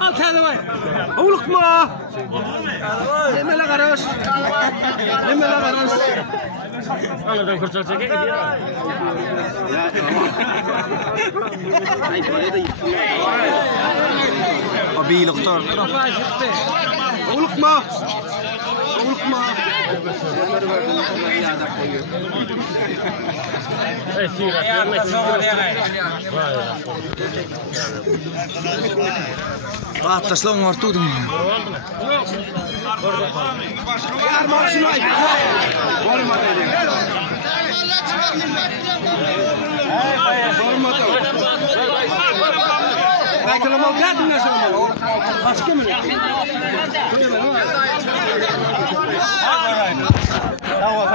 Alt hadi vay. Oğluk mu? Nemele garaş. Nemele garaş. Anladım kurtulacak ya gidiyor. Abi doktor. Oğluk mu? Oğluk mu? Ah, taslam var tudo. Yar maaşını ay. Olmadı. Olmadı. Belki mal geldin ne zaman? Başka mı? Tamam.